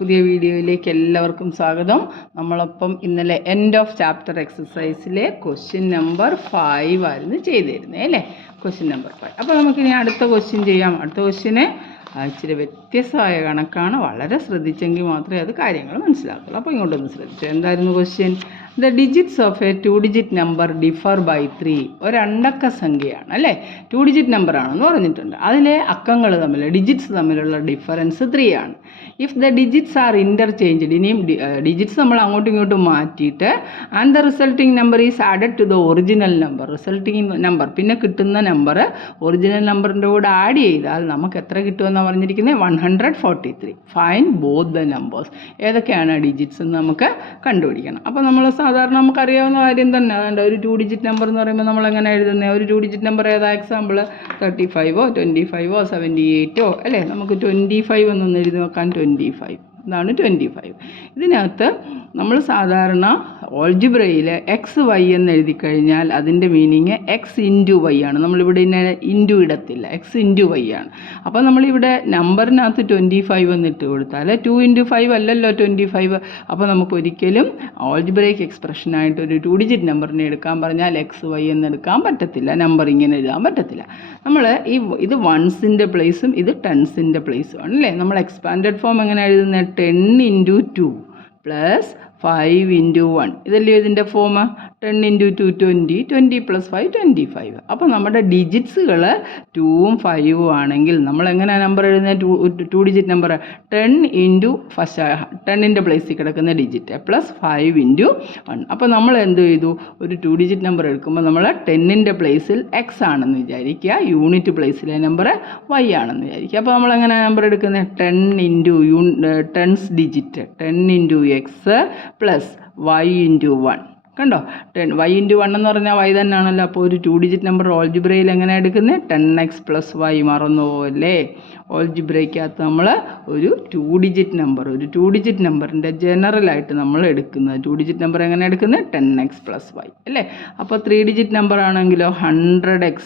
പുതിയ വീഡിയോയിലേക്ക് എല്ലാവർക്കും സ്വാഗതം. നമ്മളപ്പം ഇന്നലെ എൻഡ് ഓഫ് ചാപ്റ്റർ എക്സസൈസിലെ ക്വസ്റ്റ്യൻ നമ്പർ 5 ആയിരുന്നു ചെയ്തിരുന്നത് അല്ലേ? Question number 5. അപ്പോൾ നമുക്കിനി അടുത്ത ക്വസ്റ്റ്യൻ ചെയ്യാം. അടുത്ത ക്വസ്റ്റ്യന് ഇച്ചിരി വ്യത്യസ്തമായ കണക്കാണ്. വളരെ ശ്രദ്ധിച്ചെങ്കിൽ മാത്രമേ അത് കാര്യങ്ങൾ മനസ്സിലാക്കുള്ളൂ. അപ്പോൾ ഇങ്ങോട്ടൊന്ന് ശ്രദ്ധിച്ചു. എന്തായിരുന്നു question? The digits of a 2 digit number differ by 3. ഒരണ്ടക്ക സംഖ്യയാണ് അല്ലേ? 2 ഡിജിറ്റ് നമ്പർ ആണെന്ന് പറഞ്ഞിട്ടുണ്ട്. അതിലെ അക്കങ്ങൾ തമ്മിൽ ഡിജിറ്റ്സ് തമ്മിലുള്ള ഡിഫറൻസ് 3 ആണ്. If the digits are interchanged, ഇനിയും ഡിജിറ്റ്സ് നമ്മൾ അങ്ങോട്ടും ഇങ്ങോട്ടും മാറ്റിയിട്ട് and the resulting number is added to the original number. Resulting number പിന്നെ കിട്ടുന്ന നമ്പർ ഒറിജിനൽ നമ്പറിൻ്റെ കൂടെ ആഡ് ചെയ്താൽ നമുക്ക് എത്ര കിട്ടുമെന്നാണ് പറഞ്ഞിരിക്കുന്നത്? 143. Fine both the numbers. ഏതൊക്കെയാണ് ഡിജിറ്റ്സ് എന്ന് നമുക്ക് കണ്ടുപിടിക്കണം. അപ്പോൾ നമ്മൾ സാധാരണ നമുക്കറിയാവുന്ന കാര്യം തന്നെ. അതുകൊണ്ട് ഒരു 2 ഡിജിറ്റ് നമ്പർ എന്ന് പറയുമ്പോൾ നമ്മൾ എങ്ങനെ എഴുതുന്നത്? ഒരു 2 ഡിജിറ്റ് നമ്പർ ഏതാ? എക്സാമ്പിൾ 35 25 78 അല്ലേ? നമുക്ക് 25 എന്നൊന്ന് എഴുതി നോക്കാൻ. 25 ഇതാണ് 25. ഇതിനകത്ത് നമ്മൾ സാധാരണ ഓൾജിബ്രയിൽ എക്സ് വൈ എന്ന് എഴുതി കഴിഞ്ഞാൽ അതിൻ്റെ മീനിങ് എക്സ് ഇൻറ്റു വൈ ആണ്. നമ്മളിവിടെ ഇൻറ്റു ഇടത്തില്ല, എക്സ് ഇൻറ്റു വൈ ആണ്. അപ്പോൾ നമ്മളിവിടെ നമ്പറിനകത്ത് 25 എന്നിട്ട് കൊടുത്താൽ 2 × 5 അല്ലല്ലോ 25. അപ്പോൾ നമുക്കൊരിക്കലും ഓൾജിബ്രയ്ക്ക് എക്സ്പ്രഷനായിട്ട് ഒരു 2 ഡിജിറ്റ് നമ്പറിനെ എടുക്കാൻ പറഞ്ഞാൽ എക്സ് വൈ എന്ന് എടുക്കാൻ പറ്റത്തില്ല. നമ്പർ ഇങ്ങനെ എഴുതാൻ പറ്റത്തില്ല. നമ്മൾ ഇത് വൺസിൻ്റെ പ്ലേസും ഇത് ടെൻസിൻ്റെ പ്ലേസും ആണ് അല്ലേ? നമ്മൾ എക്സ്പാൻഡഡ് ഫോം എങ്ങനെ എഴുതുന്നത്? 10 × 2 പ്ലസ് 5 × 1 ഇതല്ലേ ഇതിൻ്റെ ഫോം? 10 × 2 20, 20 + 5 25. അപ്പോൾ നമ്മുടെ ഡിജിറ്റ്സുകൾ 2ഉം 5ഉം ആണെങ്കിൽ നമ്മൾ എങ്ങനെയാണ് നമ്പർ എഴുതുന്നത്? 2 ഡിജിറ്റ് നമ്പർ 10 × ഫസ്റ്റ് 10ൻ്റെ പ്ലേസിൽ കിടക്കുന്ന ഡിജിറ്റ് പ്ലസ് 5 × 1. അപ്പോൾ നമ്മൾ എന്ത് ചെയ്തു? ഒരു 2 ഡിജിറ്റ് നമ്പർ എടുക്കുമ്പോൾ നമ്മൾ 10ൻ്റെ പ്ലേസിൽ എക്സ് ആണെന്ന് വിചാരിക്കുക, യൂണിറ്റ് പ്ലേസിലെ നമ്പർ വൈ ആണെന്ന് വിചാരിക്കുക. അപ്പോൾ നമ്മൾ എങ്ങനെയാണ് നമ്പർ എടുക്കുന്നത്? 10 × tens digit 10 × x plus y × 1. കണ്ടോ? y × 1 എന്ന് പറഞ്ഞാൽ y തന്നെയാണല്ലോ. അപ്പോൾ ഒരു 2 ഡിജിറ്റ് നമ്പർ ഓൾജിബ്രയിൽ എങ്ങനെ എടുക്കുന്നത്? 10x + y. മറന്നുപോകല്ലേ? ഓൾജിബ്രയ്ക്കകത്ത് നമ്മൾ ഒരു 2 ഡിജിറ്റ് നമ്പറിൻ്റെ ജനറലായിട്ട് നമ്മൾ എടുക്കുന്നത് 2 ഡിജിറ്റ് നമ്പർ എങ്ങനെ എടുക്കുന്നത്? 10x + y അല്ലേ? അപ്പോൾ 3 ഡിജിറ്റ് നമ്പർ ആണെങ്കിലോ 100x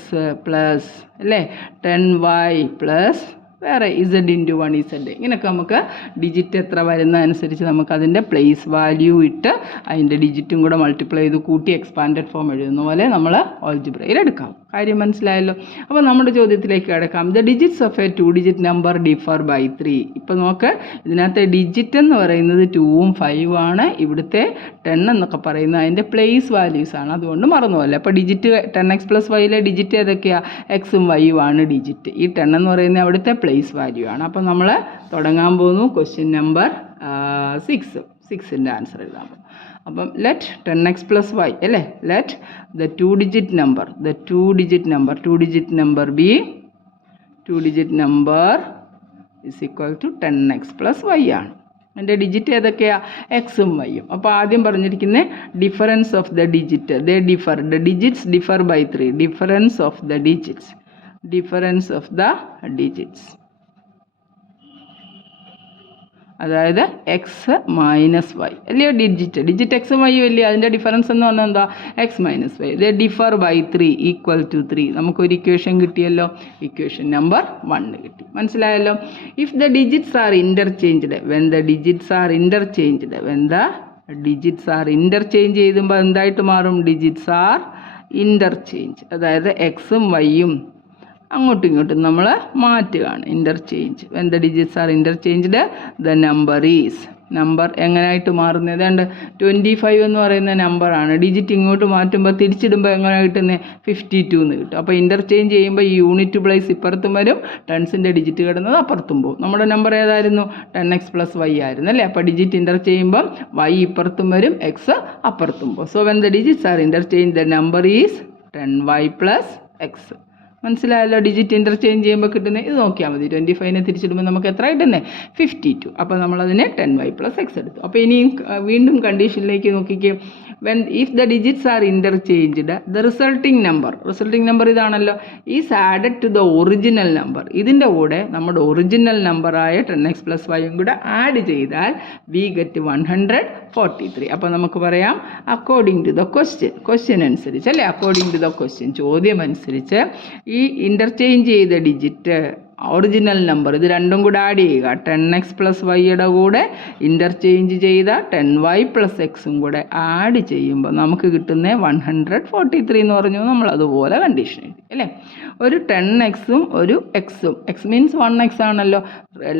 പ്ലസ് അല്ലേ 10y പ്ലസ് വേറെ z × 1z. ഇങ്ങനെയൊക്കെ നമുക്ക് ഡിജിറ്റ് എത്ര വരുന്നതനുസരിച്ച് നമുക്ക് അതിൻ്റെ പ്ലേസ് വാല്യൂ ഇട്ട് അതിൻ്റെ ഡിജിറ്റും കൂടെ മൾട്ടിപ്ലൈ ചെയ്ത് കൂട്ടി എക്സ്പാൻഡഡ് ഫോം എഴുതുന്ന പോലെ നമ്മൾ ഓൾജിബ്രയിൽ എടുക്കാം. കാര്യം മനസ്സിലായല്ലോ? അപ്പോൾ നമ്മുടെ ചോദ്യത്തിലേക്ക് കിടക്കാം. The digits of a 2 digit number differ by 3. ഇപ്പോൾ നോക്ക്, ഇതിനകത്ത് ഡിജിറ്റ് എന്ന് പറയുന്നത് 2ഉം 5ഉം ആണ്. ഇവിടുത്തെ 10 എന്നൊക്കെ പറയുന്നത് അതിൻ്റെ പ്ലേസ് വാല്യൂസ് ആണ്. അതുകൊണ്ട് മറന്നുപോലെ. അപ്പോൾ ഡിജിറ്റ് 10x + y ഡിജിറ്റ് ഏതൊക്കെയാണ്? എക്സും വൈയും ആണ് ഡിജിറ്റ്. ഈ 10 എന്ന് പറയുന്നത് അവിടുത്തെ പ്ലേസ് വാല്യൂ ആണ്. അപ്പോൾ നമ്മൾ തുടങ്ങാൻ പോകുന്നു ക്വസ്റ്റ്യൻ നമ്പർ 6ൻ്റെ ആൻസർ എഴുതാൻ പോകും. അപ്പം ലെറ്റ് 10x + y അല്ലേ? Let the 2 digit number be 2 digit number is equal to 10x + y ആണ്. എൻ്റെ ഡിജിറ്റ് ഏതൊക്കെയാണ്? എക്സും വൈയും. അപ്പോൾ ആദ്യം പറഞ്ഞിരിക്കുന്നത് difference of the digit. The digits differ by 3. Difference of the digits അതായത് എക്സ് മൈനസ് വൈ അല്ലയോ ഡിജിറ്റ് എക്സും വൈയും അല്ലേ? അതിൻ്റെ ഡിഫറൻസ് എന്ന് പറഞ്ഞാൽ എന്താ? X minus y. The differ by 3 = 3. നമുക്കൊരു ഇക്വേഷൻ കിട്ടിയല്ലോ. ഇക്വേഷൻ നമ്പർ 1 കിട്ടി. മനസ്സിലായല്ലോ? If the digits are interchanged, when the digits are interchange ചെയ്യുമ്പോൾ എന്തായിട്ട് മാറും? Digits are interchange. അതായത് എക്സും വൈയും അങ്ങോട്ടും ഇങ്ങോട്ടും നമ്മൾ മാറ്റുകയാണ്. Interchange. When the digits are interchanged the number എങ്ങനെയായിട്ട് മാറുന്നത്? ഏതാണ്ട് 25 എന്ന് പറയുന്ന നമ്പറാണ്. ഡിജിറ്റ് ഇങ്ങോട്ട് മാറ്റുമ്പോൾ തിരിച്ചിടുമ്പോൾ എങ്ങനെ കിട്ടുന്നത്? 52 എന്ന് കിട്ടും. അപ്പോൾ ഇൻ്റർചേഞ്ച് ചെയ്യുമ്പോൾ ഈ യൂണിറ്റ് പ്ലേസ് ഇപ്പുറത്തും വരും, ടെൻസിൻ്റെ ഡിജിറ്റ് കിടന്നത് അപ്പുറത്തും പോകും. നമ്മുടെ നമ്പർ ഏതായിരുന്നു? 10x + y ആയിരുന്നു അല്ലേ? അപ്പോൾ ഡിജിറ്റ് ഇൻ്റർചേഞ്ച് ചെയ്യുമ്പോൾ y ഇപ്പുറത്തും വരും, എക്സ് അപ്പുറത്തും പോകും. So when the digits are interchange the number is 10y + x. മനസ്സിലായല്ലോ? ഡിജിറ്റ് ഇൻ്റർചേഞ്ച് ചെയ്യുമ്പോൾ കിട്ടുന്നത് ഇത് നോക്കിയാൽ മതി. 25നെ തിരിച്ചിടുമ്പോൾ നമുക്ക് എത്ര കിട്ടുന്നത്? 52. അപ്പോൾ നമ്മളതിനെ 10y + x എടുത്തു. അപ്പോൾ ഇനിയും വീണ്ടും കണ്ടീഷനിലേക്ക് നോക്കിക്കേ. If the digits are interchanged the resulting number ഇതാണല്ലോ, is added to the original number. ഇതിൻ്റെ കൂടെ നമ്മുടെ ഒറിജിനൽ നമ്പറായ 10x + y കൂടെ ആഡ് ചെയ്താൽ വി ഗെറ്റ് 143. അപ്പോൾ നമുക്ക് പറയാം അക്കോർഡിംഗ് ടു ദ ക്വസ്റ്റ്യൻ അനുസരിച്ച് അല്ലേ? അക്കോർഡിംഗ് ടു ദ ക്വസ്റ്റ്യൻ ചോദ്യം അനുസരിച്ച് ഈ ഇൻ്റർചേഞ്ച് ചെയ്ത ഡിജിറ്റ് ഒറിജിനൽ നമ്പർ ഇത് രണ്ടും കൂടെ ആഡ് ചെയ്യുക. 10x പ്ലസ് വൈയുടെ കൂടെ ഇൻ്റർചേഞ്ച് ചെയ്ത 10y പ്ലസ് എക്സും കൂടെ ആഡ് ചെയ്യുമ്പോൾ നമുക്ക് കിട്ടുന്ന 143 എന്ന് പറഞ്ഞു. നമ്മൾ അതുപോലെ കണ്ടീഷൻ എഴുതി അല്ലേ. ഒരു 10xും ഒരു എക്സും, എക്സ് മീൻസ് 1x ആണല്ലോ.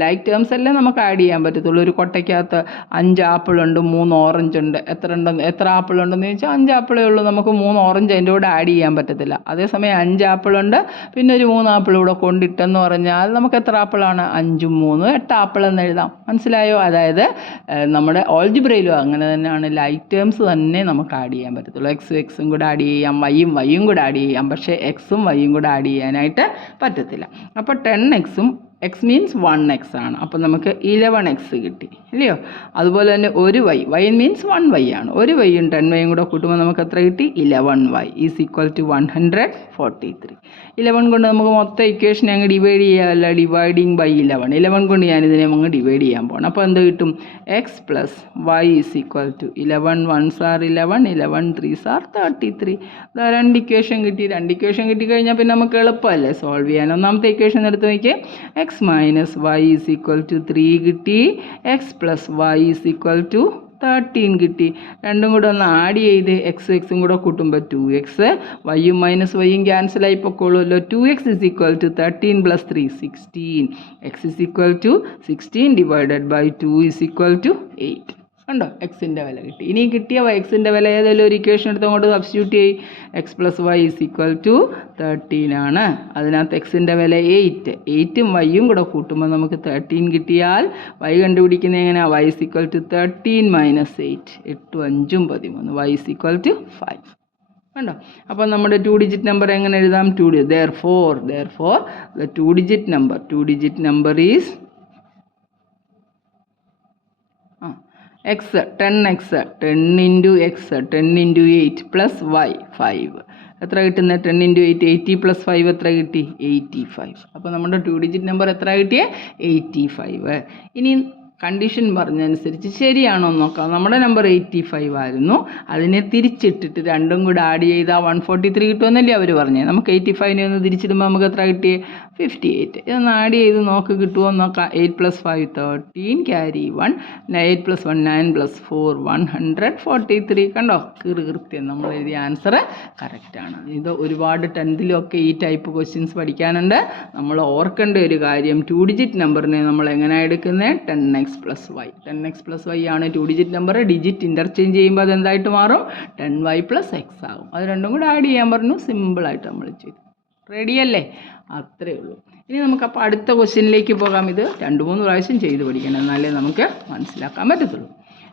ലൈക്ക് ടേംസ് അല്ലേ നമുക്ക് ആഡ് ചെയ്യാൻ പറ്റത്തുള്ളൂ. ഒരു കൊട്ടയ്ക്കകത്ത് 5 ആപ്പിളുണ്ട്, 3 ഓറഞ്ച് ഉണ്ട്. എത്ര ആപ്പിൾ ഉണ്ടെന്ന് ചോദിച്ചാൽ 5 ആപ്പിളേ ഉള്ളൂ. നമുക്ക് 3 ഓറഞ്ച് അതിൻ്റെ കൂടെ ആഡ് ചെയ്യാൻ പറ്റത്തില്ല. അതേസമയം 5 ആപ്പിളുണ്ട്, പിന്നെ ഒരു 3 ആപ്പിൾ കൂടെ കൊണ്ടിട്ടെന്ന് പറഞ്ഞാൽ നമുക്ക് എത്ര ആപ്പിളാണ്? 5ഉം 3ഉം 8 ആപ്പിൾ എന്ന് എഴുതാം. മനസ്സിലായോ? അതായത് നമ്മുടെ ഓൾജിബ്രയിലും അങ്ങനെ തന്നെയാണ്. ലൈക്ക് ടേംസ് തന്നെ നമുക്ക് ആഡ് ചെയ്യാൻ പറ്റത്തുള്ളൂ. എക്സും കൂടെ ആഡ് ചെയ്യാം, വൈയും കൂടെ ആഡ് ചെയ്യാം. പക്ഷേ എക്സും വൈയും കൂടെ ആഡ് ചെയ്യാനായിട്ട് പറ്റത്തില്ല. അപ്പോൾ 10xും എക്സ് മീൻസ് 1x ആണ്. അപ്പോൾ നമുക്ക് 11x കിട്ടി അല്ലയോ. അതുപോലെ തന്നെ ഒരു വൈ മീൻസ് 1y ആണ്. ഒരു വൈയും 10yയും കൂടെ കൂട്ടുമ്പോൾ നമുക്ക് എത്ര കിട്ടി? 11y is equal to 143. 11 കൊണ്ട് നമുക്ക് മൊത്തം ഇക്വേഷൻ അങ്ങ് ഡിവൈഡ് ചെയ്യാമല്ല. ഡിവൈഡിങ് ബൈ 11 കൊണ്ട് ഞാനിതിനെ അങ്ങ് ഡിവൈഡ് ചെയ്യാൻ പോകണം. അപ്പോൾ എന്ത് കിട്ടും? X plus y is equal to 11 1s are 11, 11 3s are 33. രണ്ട് ഇക്വേഷൻ കിട്ടി. രണ്ട് ഇക്വേഷൻ കിട്ടിക്കഴിഞ്ഞാൽ പിന്നെ നമുക്ക് എളുപ്പമല്ലേ സോൾവ് ചെയ്യാൻ. ഒന്നാമത്തെ ഇക്വേഷൻ എടുത്ത് നോക്കിയേ. x minus y is equal to 3 കിട്ടി. X plus y is equal to 13 കിട്ടി. രണ്ടും കൂടെ ഒന്ന് ആഡ് ചെയ്ത് എക്സും കൂടെ കൂട്ടുമ്പോൾ 2x, വൈയും മൈനസ് വൈയും ക്യാൻസൽ ആയി പൊക്കോളുമല്ലോ. 2x is equal to 13 plus 3 16. X is equal to 16 divided by 2 is equal to 8. കണ്ടോ? എക്സിൻ്റെ വില കിട്ടി. ഇനി കിട്ടിയ എക്സിൻ്റെ വില ഏതെങ്കിലും ഒരു ഇക്വേഷൻ എടുത്ത് അങ്ങോട്ട് സബ്സ്റ്റിറ്റ്യൂട്ട് ചെയ്യും. X plus y is equal to 13 ആണ്. അതിനകത്ത് എക്സിൻ്റെ വില 8. 8ഉം വൈയും കൂടെ കൂട്ടുമ്പോൾ നമുക്ക് 13 കിട്ടിയാൽ വൈ കണ്ടുപിടിക്കുന്നത് എങ്ങനെയാണ്? Y is equal to 13 minus 8. 8ഉം 5ഉം 13. Y is equal to 5. കണ്ടോ? അപ്പോൾ നമ്മുടെ 2 ഡിജിറ്റ് നമ്പർ എങ്ങനെ എഴുതാം? therefore the 2 digit number is x 10x 10 into x 10 into 8 plus y 5. എത്ര കിട്ടുന്നത്? 10 into 8 80 പ്ലസ് 5 എത്ര കിട്ടി? 85. അപ്പോൾ നമ്മുടെ 2 ഡിജിറ്റ് നമ്പർ എത്ര കിട്ടിയേ? 85. ഇനി കണ്ടീഷൻ പറഞ്ഞതനുസരിച്ച് ശരിയാണോ എന്ന് നോക്കാം. നമ്മുടെ നമ്പർ 85 ആയിരുന്നു. അതിനെ തിരിച്ചിട്ടിട്ട് രണ്ടും കൂടെ ആഡ് ചെയ്താൽ 143 കിട്ടുമെന്നല്ലേ അവർ പറഞ്ഞത്. നമുക്ക് 85നെ ഒന്ന് തിരിച്ചിടുമ്പോൾ നമുക്ക് എത്ര കിട്ടിയേ? 58. ഇതൊന്ന് ആഡ് ചെയ്ത് നോക്ക് കിട്ടുമോ എന്ന് നോക്കാം. 8 പ്ലസ് 5 13 ക്യാരി 1 8 പ്ലസ് 1 9 പ്ലസ് 4 143. കണ്ടോ? കൃത്യം നമ്മൾ എഴുതിയ ആൻസർ കറക്റ്റാണ്. ഇത് ഒരുപാട് 10th ഒക്കെ ഈ ടൈപ്പ് ക്വസ്റ്റ്യൻസ് പഠിക്കാനുണ്ട്. നമ്മൾ ഓർക്കേണ്ട ഒരു കാര്യം, 2 ഡിജിറ്റ് നമ്പറിനെ നമ്മൾ എങ്ങനെയാണ് എടുക്കുന്നത്? 10x plus Y. 10x plus Y ആണ് 2 ഡിജിറ്റ് നമ്പർ. ഡിജിറ്റ് ഇൻ്റർചേഞ്ച് ചെയ്യുമ്പോൾ അത് എന്തായിട്ട് മാറും? 10y പ്ലസ് എക്സ് ആകും. അത് രണ്ടും കൂടെ ആഡ് ചെയ്യാൻ പറഞ്ഞു. സിമ്പിളായിട്ട് നമ്മൾ ചെയ്തു. റെഡിയല്ലേ? അത്രയേ ഉള്ളൂ. ഇനി നമുക്കപ്പോൾ അടുത്ത ക്വസ്റ്റ്യനിലേക്ക് പോകാം. ഇത് 2-3 പ്രാവശ്യം ചെയ്ത് പഠിക്കണം, എന്നാലേ നമുക്ക് മനസ്സിലാക്കാൻ പറ്റത്തുള്ളൂ.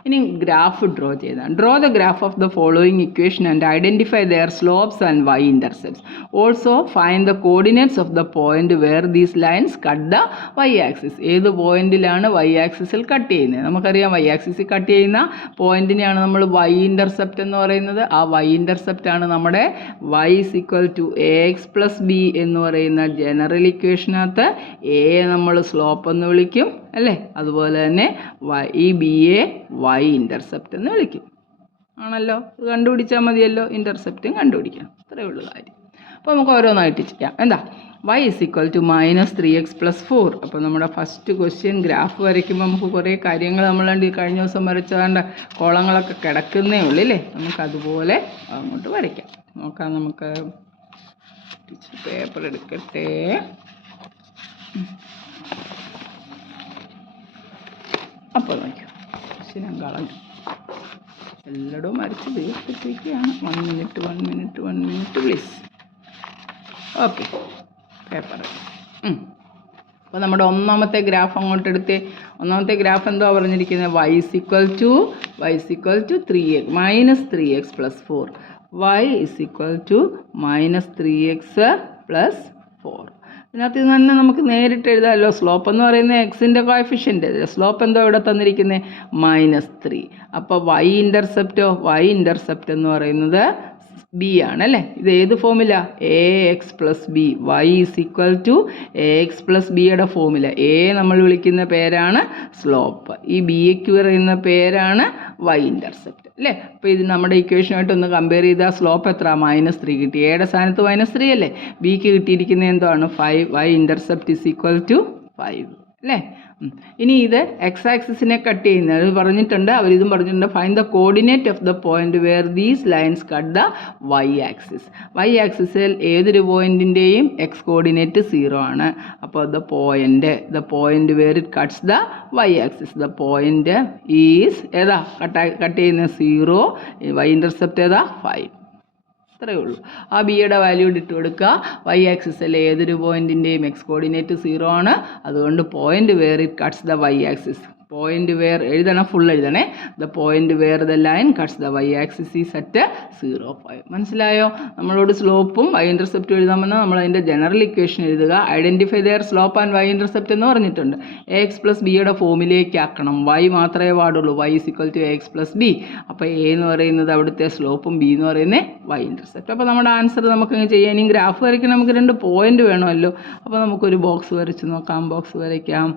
ഇനി ഗ്രാഫ് ഡ്രോ ചെയ്താണ്. Draw the graph of the following equation and identify their slopes and y intercepts. Also find the coordinates of the point where these lines cut the y axis. ഏത് പോയിന്റിലാണ് വൈ ആക്സിസിൽ cut ചെയ്യുന്നത്? നമുക്കറിയാം Y ആക്സിസിൽ cut ചെയ്യുന്ന പോയിന്റിനെയാണ് നമ്മൾ Y intercept എന്ന് പറയുന്നത്. ആ വൈ ഇൻ്റർസെപ്റ്റ് ആണ് നമ്മുടെ y is equal to a x plus b എന്ന് പറയുന്ന ജനറൽ ഇക്വേഷനകത്ത് എ നമ്മൾ സ്ലോപ്പ് എന്ന് വിളിക്കും അല്ലേ. അതുപോലെ തന്നെ ഈ ബി എ വൈ ഇൻ്റർസെപ്റ്റ് എന്ന് വിളിക്കും. ആണല്ലോ? ഇത് കണ്ടുപിടിച്ചാൽ മതിയല്ലോ. ഇൻ്റർസെപ്റ്റും കണ്ടുപിടിക്കണം. അത്രയേ ഉള്ളൂ കാര്യം. അപ്പോൾ നമുക്ക് ഓരോന്നായിട്ട് ചെയ്യാം. എന്താ? y is equal to minus 3x plus 4. അപ്പോൾ നമ്മുടെ ഫസ്റ്റ് ക്വസ്റ്റ്യൻ ഗ്രാഫ് വരയ്ക്കുമ്പോൾ നമുക്ക് കുറേ കാര്യങ്ങൾ നമ്മൾ കഴിഞ്ഞ ദിവസം വരച്ചതാണ്ട് കോളങ്ങളൊക്കെ കിടക്കുന്നേ ഉള്ളൂ അല്ലേ. നമുക്കതുപോലെ അങ്ങോട്ട് വരയ്ക്കാം. നോക്കാം. നമുക്ക് പേപ്പർ എടുക്കട്ടെ. അപ്പോൾ നോക്കിയോ, ക്വസ്റ്റ്യൻ കളഞ്ഞു. എല്ലായിടവും വരച്ച് തീർത്തിരിക്കുകയാണ്. 1 മിനിറ്റ് പ്ലീസ്. Okay, paper. അപ്പോൾ നമ്മുടെ ഒന്നാമത്തെ ഗ്രാഫ് അങ്ങോട്ട് എടുത്ത്. ഒന്നാമത്തെ ഗ്രാഫ് എന്തോ പറഞ്ഞിരിക്കുന്നത്? y is equal to 3x minus 3x plus 4. y is equal to minus 3x plus 4. ഇതിനകത്ത് തന്നെ നമുക്ക് നേരിട്ട് എഴുതാമല്ലോ. സ്ലോപ്പ് എന്ന് പറയുന്നത് എക്സിൻ്റെ കോഎഫിഷ്യൻ്റ്. സ്ലോപ്പ് എന്തോ ഇവിടെ തന്നിരിക്കുന്നത്? -3. അപ്പോൾ വൈ ഇൻ്റർസെപ്റ്റ് എന്ന് പറയുന്നത് ബി ആണല്ലേ. ഇത് ഏത് ഫോമില? A x plus b. Y is equal to a x plus ബിയുടെ ഫോമില. എ നമ്മൾ വിളിക്കുന്ന പേരാണ് സ്ലോപ്പ്. ഈ ബി എക്ക് പറയുന്ന പേരാണ് വൈ ഇൻ്റർസെപ്റ്റ് അല്ലേ. അപ്പോൾ ഇത് നമ്മുടെ ഇക്വേഷനായിട്ട് ഒന്ന് കമ്പയർ ചെയ്താൽ സ്ലോപ്പ് എത്ര -3 കിട്ടി. എയുടെ സ്ഥാനത്ത് -3 അല്ലേ. ബിക്ക് കിട്ടിയിരിക്കുന്നത് എന്താണ് 5. Y intercept is equal to 5 അല്ലേ. ഇനി ഇത് എക്സ് ആക്സിസിനെ കട്ട് ചെയ്യുന്നത് അത് പറഞ്ഞിട്ടുണ്ട്, അവരിതും പറഞ്ഞിട്ടുണ്ട്. Find the coordinate of the point where these lines cut the y axis. Y ആക്സിസിൽ ഏതൊരു പോയിന്റിൻ്റെയും എക്സ് കോർഡിനേറ്റ് 0 ആണ്. അപ്പോൾ the point where it cuts the y axis, the point is ഏതാ കട്ട് ചെയ്യുന്ന 0, വൈ ഇൻ്റർസെപ്റ്റ് ഏതാ 5. അത്രയേ ഉള്ളൂ. ആ ബിയുടെ വാല്യൂ ഇട്ട് കൊടുക്കുക. വൈ ആക്സിസിലെ ഏതൊരു പോയിന്റിൻ്റെയും എക്സ് കോർഡിനേറ്റ് 0 ആണ്. അതുകൊണ്ട് point where it cuts the y axis, point where എഴുതണം, ഫുൾ എഴുതണേ. The point where the line cuts the y axis is at 0.5. മനസ്സിലായോ? നമ്മളോട് സ്ലോപ്പും വൈ ഇൻ്റർസെപ്റ്റും എഴുതാമെന്ന് നമ്മൾ അതിൻ്റെ ജനറൽ ഇക്വേഷൻ എഴുതുക. Identify their slope and y intercept എന്ന് പറഞ്ഞിട്ടുണ്ട്. എ എക്സ് പ്ലസ് ബിയുടെ ഫോമിലേക്ക് ആക്കണം. വൈ മാത്രമേ പാടുള്ളൂ. Y is equal to a x plus b. അപ്പോൾ എ എന്ന് പറയുന്നത് അവിടുത്തെ സ്ലോപ്പും ബി എന്ന് പറയുന്നത് വൈ ഇൻ്റർസെപ്റ്റ്. അപ്പോൾ നമ്മുടെ ആൻസർ നമുക്കങ്ങ് ചെയ്യാം. ഇനി ഗ്രാഫ് വരയ്ക്കാൻ നമുക്ക് 2 പോയിന്റ് വേണമല്ലോ. അപ്പോൾ നമുക്കൊരു ബോക്സ് വരച്ച് നോക്കാം. ബോക്സ് വരയ്ക്കാം.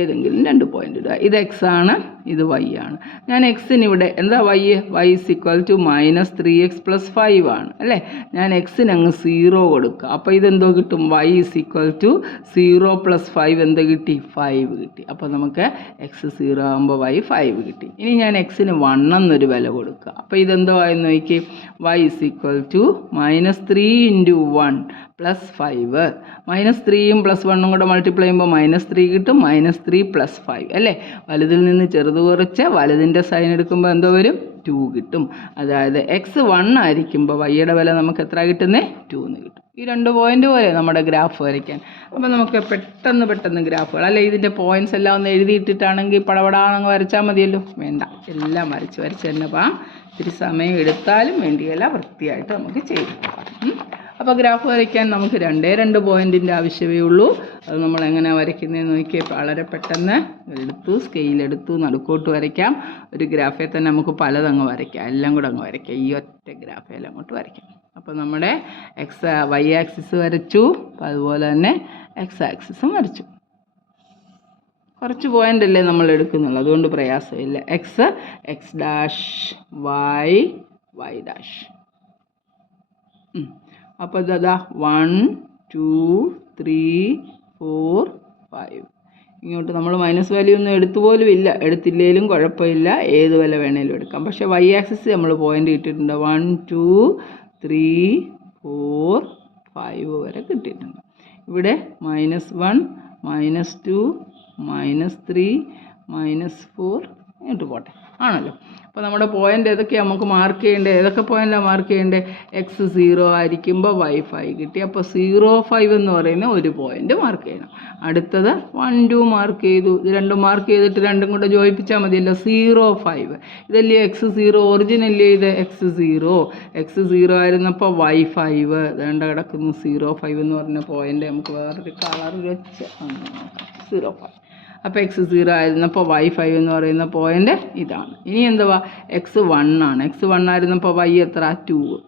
ഏതെങ്കിലും 2 പോയിന്റ് ഇടുക. ഇത് എക്സ് ആണ്, ഇത് വൈ ആണ്. ഞാൻ എക്സിന് ഇവിടെ എന്താ Y is equal to -3x + 5 ആണ് അല്ലേ. ഞാൻ എക്സിന് അങ്ങ് 0 കൊടുക്കുക. അപ്പോൾ ഇതെന്തോ കിട്ടും? വൈ ഇസ് ഈക്വൽ ടു 0 + 5 എന്ത് കിട്ടി? 5 കിട്ടി. അപ്പോൾ നമുക്ക് എക്സ് 0 ആകുമ്പോൾ വൈ 5 കിട്ടി. ഇനി ഞാൻ എക്സിന് 1 എന്നൊരു വില കൊടുക്കുക. അപ്പോൾ ഇതെന്തോ ആയെന്ന് നോക്കി. Y is equal to -3 × 1 + 5. -3യും +1ഉം കൂടെ മൾട്ടിപ്ലൈ ചെയ്യുമ്പോൾ -3 കിട്ടും. -3 + 5 അല്ലേ. വലുതിൽ നിന്ന് ചെറുത് കുറച്ച് വലുതിൻ്റെ സൈൻ എടുക്കുമ്പോൾ എന്തോ വരും? 2 കിട്ടും. അതായത് എക്സ് 1 ആയിരിക്കുമ്പോൾ വൈയുടെ വില നമുക്ക് എത്ര കിട്ടുന്നത്? 2 എന്ന് കിട്ടും. ഈ 2 പോയിന്റ് പോലെ നമ്മുടെ ഗ്രാഫ് വരയ്ക്കാൻ. അപ്പോൾ നമുക്ക് പെട്ടെന്ന് ഗ്രാഫുകൾ അല്ലെ ഇതിൻ്റെ പോയിന്റ്സ് എല്ലാം ഒന്ന് എഴുതിയിട്ടിട്ടാണെങ്കിൽ പടപടാണെന്ന് വരച്ചാൽ മതിയല്ലോ. വേണ്ട, എല്ലാം വരച്ച് തന്നെ പോകാം. ഇത്തിരി സമയം എടുത്താലും വേണ്ടിയല്ല, വൃത്തിയായിട്ട് നമുക്ക് ചെയ്തു പോകാം. അപ്പോൾ ഗ്രാഫ് വരയ്ക്കാൻ നമുക്ക് 2 പോയിന്റിൻ്റെ ആവശ്യമേ ഉള്ളൂ. അത് നമ്മൾ എങ്ങനെ വരയ്ക്കുന്നതെന്ന് നോക്കിയാൽ വളരെ പെട്ടെന്ന് സ്കെയിലെടുത്തു നടുക്കോട്ട് വരയ്ക്കാം. ഒരു ഗ്രാഫിൽ തന്നെ നമുക്ക് പലതങ്ങ് വരയ്ക്കാം. എല്ലാം കൂടെ അങ്ങ് വരയ്ക്കാം. ഈ ഒറ്റ ഗ്രാഫിൽ അങ്ങോട്ട് വരയ്ക്കാം. അപ്പോൾ നമ്മുടെ വൈ ആക്സിസ് വരച്ചു. അപ്പോൾ അതുപോലെ തന്നെ എക്സ് ആക്സിസും വരച്ചു. കുറച്ച് പോയിന്റ് അല്ലേ നമ്മൾ എടുക്കുന്നുള്ളൂ, അതുകൊണ്ട് പ്രയാസമില്ല. X dash y dash. അപ്പോൾ ഇതാ 1 2 3 4 5. ഇങ്ങോട്ട് നമ്മൾ മൈനസ് വാല്യൂ ഒന്നും എടുത്തുപോലും ഇല്ല. എടുത്തില്ലെങ്കിലും കുഴപ്പമില്ല, ഏത് വില വേണേലും എടുക്കാം. പക്ഷേ വൈ ആക്സിസ് നമ്മൾ പോയിന്റ് ഇട്ടിട്ടുണ്ട്. 1 2 3 4 5 വരെ കിട്ടിയിട്ടുണ്ട്. ഇവിടെ -1 -2 -3 -4 ഇങ്ങോട്ട് പോട്ടെ ആണല്ലോ. അപ്പോൾ നമ്മുടെ പോയിന്റ് ഏതൊക്കെയാണ് നമുക്ക് മാർക്ക് ചെയ്യേണ്ടത്? ഏതൊക്കെ പോയിന്റാണ് മാർക്ക് ചെയ്യേണ്ടത്? എക്സ് 0 ആയിരിക്കുമ്പോൾ വൈ 5 കിട്ടി. അപ്പോൾ 0 5 എന്ന് പറയുന്ന ഒരു പോയിന്റ് മാർക്ക് ചെയ്യണം. അടുത്തത് 1 2 മാർക്ക് ചെയ്തു. ഇത് രണ്ടും മാർക്ക് ചെയ്തിട്ട് രണ്ടും കൂടെ ജോയിപ്പിച്ചാൽ മതിയല്ലോ. 0 5 ഇതല്ലേ എക്സ് 0 ഒറിജിനല്ലേ ഇത് എക്സ് 0 ആയിരുന്നപ്പോൾ വൈ 5 വേണ്ട കിടക്കുന്നു. 0 5 എന്ന് പറഞ്ഞ പോയിന്റ് നമുക്ക് വേറൊരു കളർ വെച്ച് 0 5. അപ്പോൾ എക്സ് 0 ആയിരുന്നപ്പോൾ വൈ 5 എന്ന് പറയുന്ന പോയിന്റ് ഇതാണ്. ഇനി എന്തുവാ? എക്സ് 1 ആണ്. എക്സ് 1 ആയിരുന്നപ്പോൾ വൈ എത്ര? 2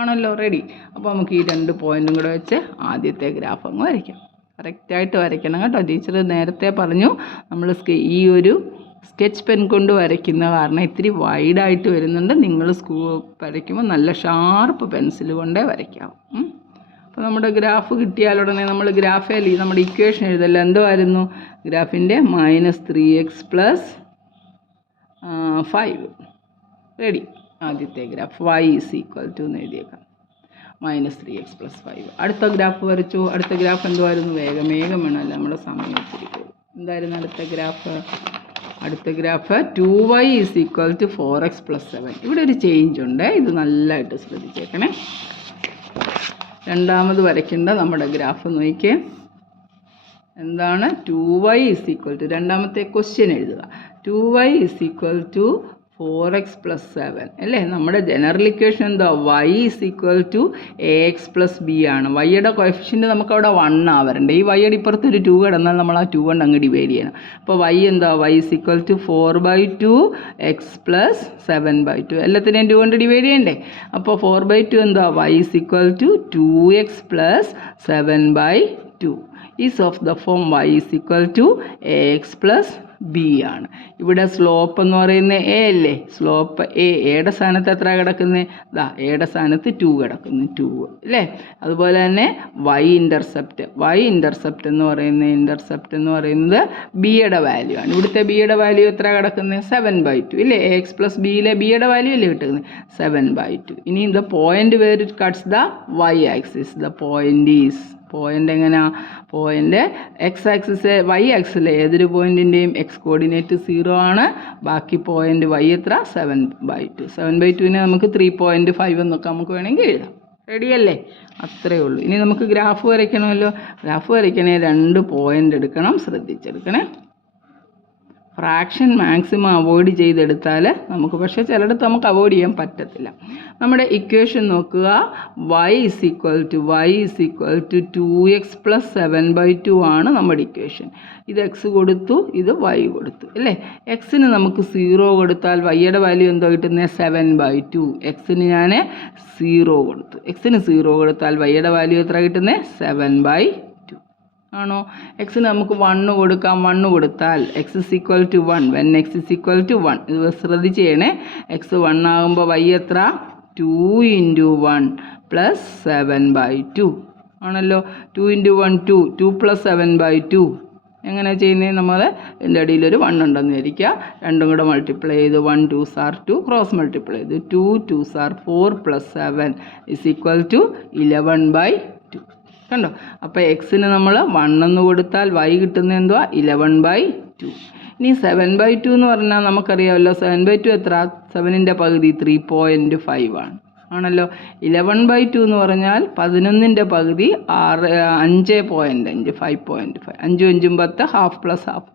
ആണല്ലോ. റെഡി. അപ്പോൾ നമുക്ക് ഈ 2 പോയിന്റും കൂടെ വെച്ച് ആദ്യത്തെ ഗ്രാഫ് അങ്ങ് വരയ്ക്കാം. കറക്റ്റായിട്ട് വരയ്ക്കണം കേട്ടോ. ടീച്ചർ നേരത്തെ പറഞ്ഞു നമ്മൾ ഈ ഒരു സ്കെച്ച് പെൻ കൊണ്ട് വരയ്ക്കുന്ന കാരണം ഇത്തിരി വൈഡായിട്ട് വരുന്നുണ്ട്. നിങ്ങൾ വരയ്ക്കുമ്പോൾ നല്ല ഷാർപ്പ് പെൻസിൽ കൊണ്ടേ വരയ്ക്കാം. അപ്പോൾ നമ്മുടെ ഗ്രാഫ് കിട്ടിയാലുടനെ നമ്മൾ ഗ്രാഫിൽ നമ്മുടെ ഇക്വേഷൻ എഴുതല്ല. എന്തുമായിരുന്നു? ഗ്രാഫിൻ്റെ -3x + 5 ready. ആദ്യത്തെ ഗ്രാഫ് y = എന്ന് എഴുതിയേക്കാം. -3x + 5. അടുത്ത ഗ്രാഫ് വരച്ചു. അടുത്ത ഗ്രാഫ് എന്തുമായിരുന്നു? വേഗം വേണമല്ലോ, നമ്മുടെ സമയത്തിരിക്കും. എന്തായിരുന്നു അടുത്ത ഗ്രാഫ്? അടുത്ത ഗ്രാഫ് 2y = 4x + 7. ഇവിടെ ഒരു ചേഞ്ച് ഉണ്ട്. ഇത് നല്ലതായിട്ട് ശ്രദ്ധിച്ചേക്കണേ. രണ്ടാമത് വരയ്ക്കേണ്ട നമ്മുടെ ഗ്രാഫ് നോക്കിയേ. എന്താണ്? 2y = രണ്ടാമത്തെ ക്വസ്റ്റ്യൻ എഴുതുക. 2y = 4x + 7 അല്ലേ. നമ്മുടെ ജനറൽ ഇക്വേഷൻ എന്താ? y = ax + b ആണ്. വൈയുടെ കോഎഫിഷ്യൻ്റ് നമുക്ക് അവിടെ 1 ആവരണ്ടേ. ഈ വൈയുടെ ഇപ്പുറത്ത് ഒരു 2 കിടന്നാൽ നമ്മൾ ആ 2 കൊണ്ട് അങ്ങ് ഡിവൈഡ് ചെയ്യണം. അപ്പോൾ y എന്താ? y = 4/2 x + 7/2. എല്ലാത്തിനെയും 2 കൊണ്ട് ഡിവൈഡ് ചെയ്യണ്ടേ. അപ്പോൾ 4/2 എന്താ? y = 2x + 7/2 is of the form y = ax + B ആണ്. ഇവിടെ സ്ലോപ്പ് എന്ന് പറയുന്നത് എ അല്ലേ, സ്ലോപ്പ് എയുടെ സ്ഥാനത്ത് എത്ര കിടക്കുന്നത്, ദാ എയുടെ സ്ഥാനത്ത് 2 കിടക്കുന്നു, 2 അല്ലേ. അതുപോലെ തന്നെ വൈ ഇൻ്റർസെപ്റ്റ് എന്ന് പറയുന്നത് ബിയുടെ വാല്യൂ ആണ്. ഇവിടുത്തെ ബിയുടെ വാല്യൂ എത്ര കിടക്കുന്നത്, 7/2 ഇല്ലേ. എക്സ് പ്ലസ് ബിയിലെ ബിയുടെ വാല്യൂ അല്ലേ കിട്ടുന്നത്, 7/2. ഇനി the point where it cuts the y axis, the point എങ്ങനെയാ, പോയിന്റ് എക്സ് ആക്സിസ് വൈ ആക്സിലെ ഏതൊരു പോയിന്റിൻ്റെയും എക്സ് കോർഡിനേറ്റ് 0 ആണ്. ബാക്കി പോയിന്റ് വൈ എത്ര, 7/2. 7/2നെ നമുക്ക് 3.5 എന്നൊക്കെ നമുക്ക് വേണമെങ്കിൽ എഴുതാം. റെഡിയല്ലേ, അത്രയേ ഉള്ളൂ. ഇനി നമുക്ക് ഗ്രാഫ് വരയ്ക്കണമല്ലോ. ഗ്രാഫ് വരയ്ക്കണേ 2 പോയിന്റ് എടുക്കണം, ശ്രദ്ധിച്ചെടുക്കണേ. ഫ്രാക്ഷൻ മാക്സിമം അവോയ്ഡ് ചെയ്തെടുത്താൽ നമുക്ക്, പക്ഷേ ചിലയിടത്ത് നമുക്ക് അവോയ്ഡ് ചെയ്യാൻ പറ്റത്തില്ല. നമ്മുടെ ഇക്വേഷൻ നോക്കുക, y is equal to 2x plus 7/2 ആണ് നമ്മുടെ ഇക്വേഷൻ. ഇത് എക്സ് കൊടുത്തു, ഇത് y കൊടുത്തു അല്ലേ. എക്സിന് നമുക്ക് 0 കൊടുത്താൽ വൈയുടെ വാല്യൂ എന്തോ കിട്ടുന്നത്, 7/2. എക്സിന് ഞാൻ 0 കൊടുത്തു, എക്സിന് 0 കൊടുത്താൽ വൈയുടെ വാല്യൂ എത്ര കിട്ടുന്നത്, 7/2 ആണോ. എക്സിന് നമുക്ക് 1 കൊടുക്കാം, 1 കൊടുത്താൽ x is equal to 1, when x is equal to 1, ഇത് ശ്രദ്ധിച്ച് ചെയ്യണേ. എക്സ് 1 ആകുമ്പോൾ y എത്ര, 2 × 1 plus 7/2 ആണല്ലോ. 2 × 1 2 plus 7/2. എങ്ങനെ ചെയ്യുന്നത്, നമ്മൾ ഇതിൻ്റെ അടിയിൽ ഒരു 1 ഉണ്ടെന്ന് വിചാരിക്കുക, രണ്ടും കൂടെ മൾട്ടിപ്ലൈ ചെയ്ത് 1 2s are 2, ക്രോസ് മൾട്ടിപ്ലൈ ചെയ്ത് 2 2s are 4 plus 7 is equal to 11/2. കണ്ടോ. അപ്പോൾ എക്സിന് നമ്മൾ 1 എന്ന് കൊടുത്താൽ y കിട്ടുന്നത് എന്തുവാ, 11/2. ഇനി 7/2 എന്ന് പറഞ്ഞാൽ നമുക്കറിയാമല്ലോ, 7/2 എത്ര, 7ൻ്റെ പകുതി 3.5 ആണ് ആണല്ലോ. 11/2 എന്ന് പറഞ്ഞാൽ 11ൻ്റെ പകുതി 5.5, 5.5. 5 5 10, ഹാഫ് പ്ലസ് ഹാഫ്.